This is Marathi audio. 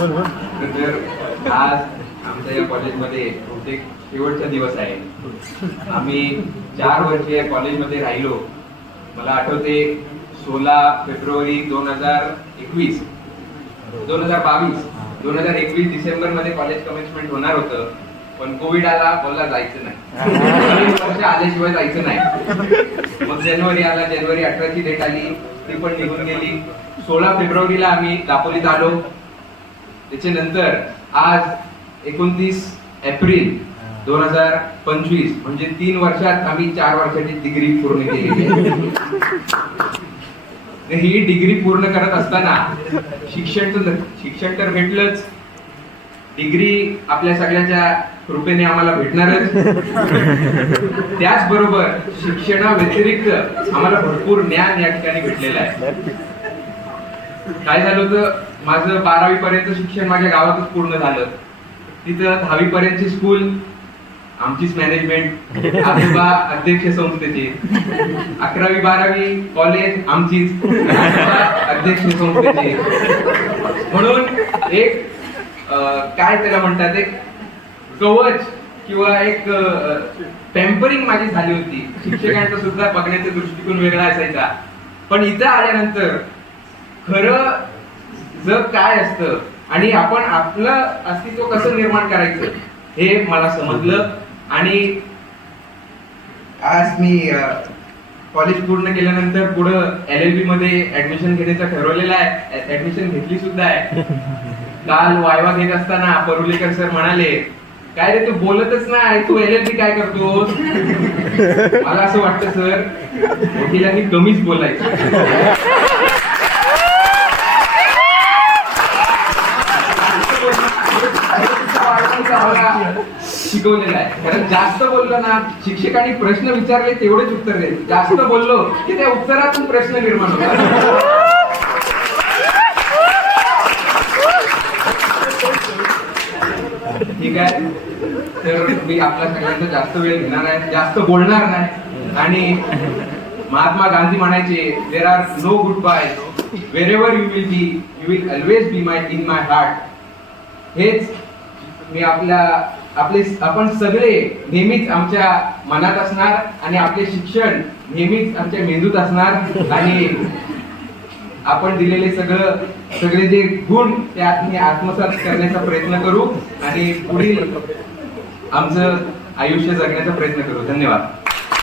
तर आज आमच्या या कॉलेजमध्ये बहुतेक शेवटचा दिवस आहे. आम्ही 4 वर्ष या कॉलेजमध्ये राहिलो. मला आठवते 16 फेब्रुवारी 2021 डिसेंबर मध्ये कॉलेज कमेन्समेंट होणार होतं, पण कोविड आला, बोलला जायचं नाही. वर्ष आल्याशिवाय जायचं नाही. मग जानेवारी आला, जानेवारी 18 ची डेट आली, ती पण निघून गेली. 16 फेब्रुवारीला आम्ही दापोलीत आलो. त्याच्यानंतर आज 29 एप्रिल 2025 म्हणजे 3 वर्षात आम्ही 4 वर्षाची डिग्री पूर्ण केली. ही डिग्री पूर्ण करत असताना शिक्षण तर भेटलंच, डिग्री आपल्या सगळ्याच्या कृपेने आम्हाला भेटणारच. त्याचबरोबर शिक्षणा व्यतिरिक्त आम्हाला भरपूर ज्ञान या ठिकाणी भेटलेलं आहे. काय झालं होतं, माझं 12वी पर्यंत शिक्षण माझ्या गावातच पूर्ण झालं. तिथं 10वी पर्यंतची स्कूल आमचीच मॅनेजमेंट, आजोबा अध्यक्ष संस्थेचे. 11वी 12वी कॉलेज आमचीच, अध्यक्ष संस्थेचे. म्हणून एक काय त्याला म्हणतात, एक कवच किंवा एक पॅम्परिंग माझी झाली होती. शिक्षकांचा सुद्धा बघण्याचा दृष्टिकोन वेगळा असायचा. पण इथं आल्यानंतर खरं जग काय असतं आणि आपण आपलं अस्तित्व कसं निर्माण करायचं हे मला समजलं. आणि आज मी कॉलेज पूर्ण केल्यानंतर पुढं LLB मध्ये ऍडमिशन घेण्याचं ठरवलेलं आहे. ऍडमिशन घेतली सुद्धा आहे. काल वायवा घेत असताना परुलेकर सर म्हणाले, काय रे तू बोलतच नाही, तू LLB काय करतो? मला असं वाटतं सर, वकिलांनी कमीच बोलायचं. शिकवलेलं आहे. कारण जास्त बोललो ना, शिक्षकांनी प्रश्न विचारले तेवढेच उत्तर द्यायचे. जास्त बोललो की त्या उत्तरातून प्रश्न निर्माण होतात. ठीक आहे, तर मी आपल्या सगळ्यांचा जास्त वेळ घेणार आहे, जास्त बोलणार नाही. आणि महात्मा गांधी म्हणायचे, there are no goodbye, wherever you will be, you will always be in my heart. हेच मी आपण सगळे नेहमीच आमच्या मनात असणार आणि आपले शिक्षण नेहमीच आमच्या मेंदूत असणार. आणि आपण दिलेले सगळे जे गुण त्यात आत्मसात करण्याचा प्रयत्न करू आणि पुढील आमचं आयुष्य जगण्याचा प्रयत्न करू. धन्यवाद.